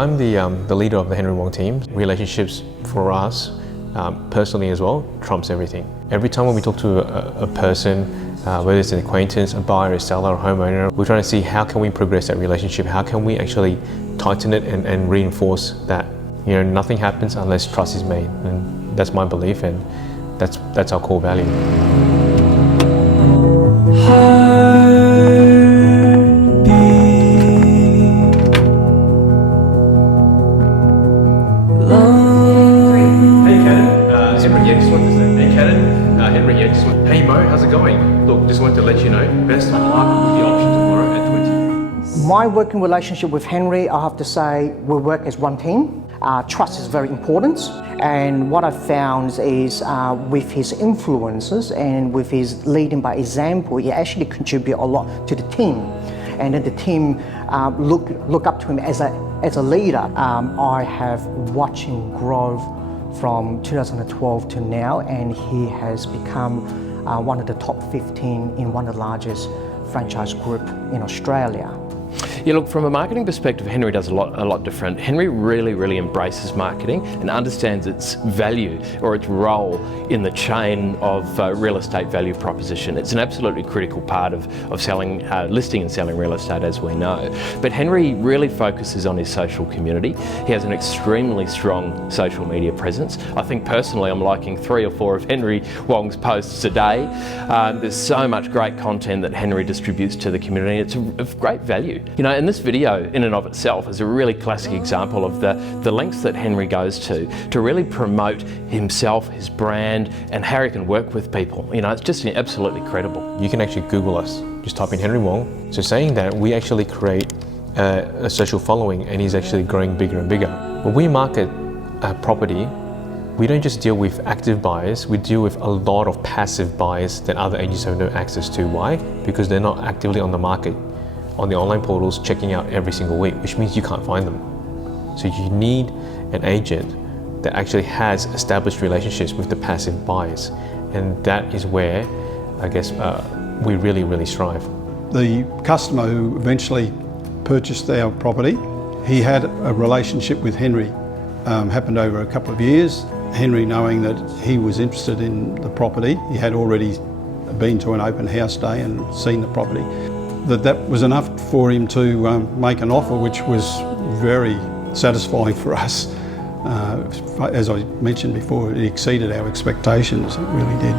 I'm the leader of the Henry Wong team. Relationships for us, personally as well, trumps everything. Every time when we talk to a person, whether it's an acquaintance, a buyer, a seller, a homeowner, we're trying to see how can we progress that relationship, how can we actually tighten it and reinforce that. You know, nothing happens unless trust is made, and that's my belief, and that's our core value. Hey Mo, how's it going? Look, just wanted to let you know, best of luck with the auction tomorrow at 20. My working relationship with Henry, I have to say, we work as one team. Trust is very important, and what I've found is with his influences and with his leading by example, he actually contributes a lot to the team, and then the team look up to him as a leader. I have watched him grow from 2012 to now, and he has become one of the top 15 in one of the largest franchise group in Australia. Yeah, look, from a marketing perspective, Henry does a lot different. Henry really embraces marketing and understands its value or its role in the chain of real estate value proposition. It's an absolutely critical part of selling, listing and selling real estate, as we know. But Henry really focuses on his social community. He has an extremely strong social media presence. I think personally I'm liking 3 or 4 of Henry Wong's posts a day. There's so much great content that Henry distributes to the community. It's of great value. You know, and this video in and of itself is a really classic example of the lengths that Henry goes to really promote himself, his brand, and how he can work with people. You know, it's just absolutely credible. You can actually Google us, just type in Henry Wong. So saying that, we actually create a social following, and he's actually growing bigger and bigger. When we market a property, we don't just deal with active buyers, we deal with a lot of passive buyers that other agents have no access to. Why? Because they're not actively on the market, on the online portals, checking out every single week, which means you can't find them. So you need an agent that actually has established relationships with the passive buyers, and that is where I guess we really strive. The customer who eventually purchased our property, he had a relationship with Henry. Happened over a couple of years. Henry, knowing that he was interested in the property, he had already been to an open house day and seen the property, that was enough for him to make an offer which was very satisfying for us. As I mentioned before, it exceeded our expectations, it really did.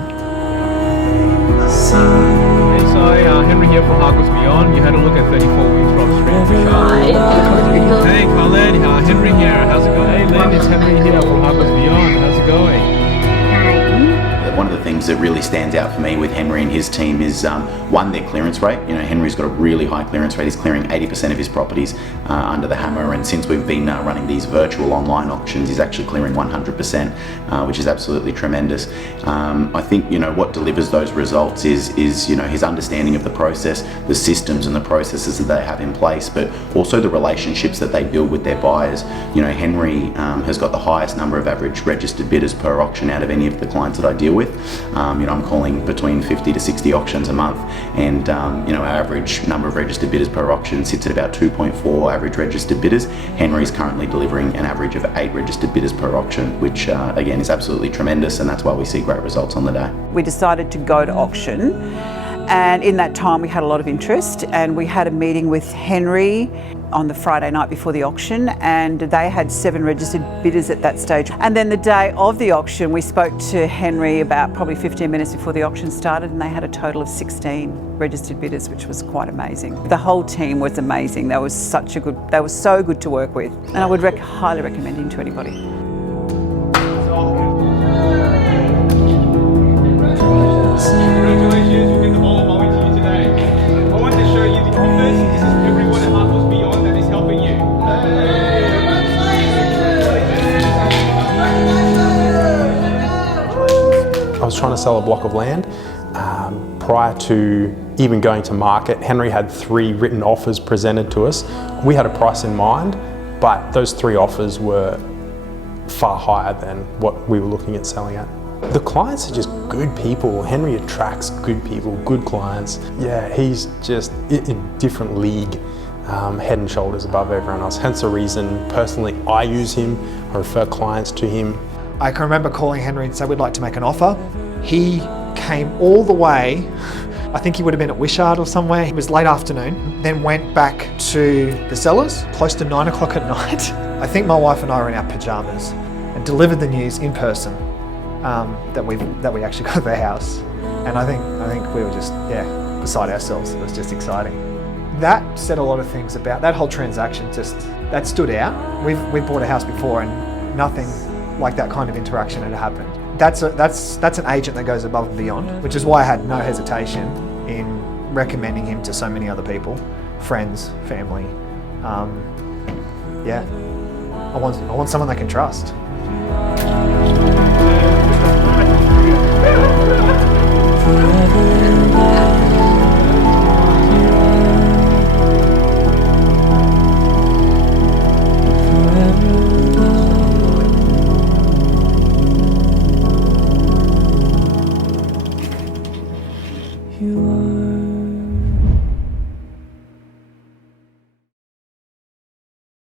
Hey, so Henry here from Harcourts Beyond. You had a look at 34 Weeks Rob Street for sure. Hey Khaled, Henry here, how's it going? Hey Lynn, it's Henry here from Harcourts Beyond, how's it going? One of the things that really stands out for me with Henry and his team is one, their clearance rate. You know, Henry's got a really high clearance rate. He's clearing 80% of his properties under the hammer, and since we've been running these virtual online auctions, he's actually clearing 100%, which is absolutely tremendous. I think, you know, what delivers those results is you know, his understanding of the process, the systems and the processes that they have in place, but also the relationships that they build with their buyers. You know, Henry has got the highest number of average registered bidders per auction out of any of the clients that I deal with. You know, I'm calling between 50 to 60 auctions a month, and you know, our average number of registered bidders per auction sits at about 2.4 average registered bidders. Henry's currently delivering an average of 8 registered bidders per auction, which again is absolutely tremendous, and that's why we see great results on the day. We decided to go to auction, and in that time we had a lot of interest, and we had a meeting with Henry on the Friday night before the auction, and they had 7 registered bidders at that stage. And then the day of the auction, we spoke to Henry about probably 15 minutes before the auction started, and they had a total of 16 registered bidders, which was quite amazing. The whole team was amazing. They were so good to work with, and I would highly recommend him to anybody. I was trying to sell a block of land. Prior to even going to market, Henry had 3 written offers presented to us. We had a price in mind, but those 3 offers were far higher than what we were looking at selling at. The clients are just good people. Henry attracts good people, good clients. Yeah, he's just in a different league. head and shoulders above everyone else. Hence the reason, personally, I use him, I refer clients to him. I can remember calling Henry and say we'd like to make an offer. He came all the way, I think he would have been at Wishart or somewhere. It was late afternoon, then went back to the sellers close to 9 o'clock at night. I think my wife and I were in our pajamas and delivered the news in person that we actually got their house. And I think we were just, beside ourselves. It was just exciting. That said a lot of things about that whole transaction. That stood out. We've bought a house before and nothing like that kind of interaction had happened. That's an agent that goes above and beyond, which is why I had no hesitation in recommending him to so many other people, friends, family. I want someone they can trust.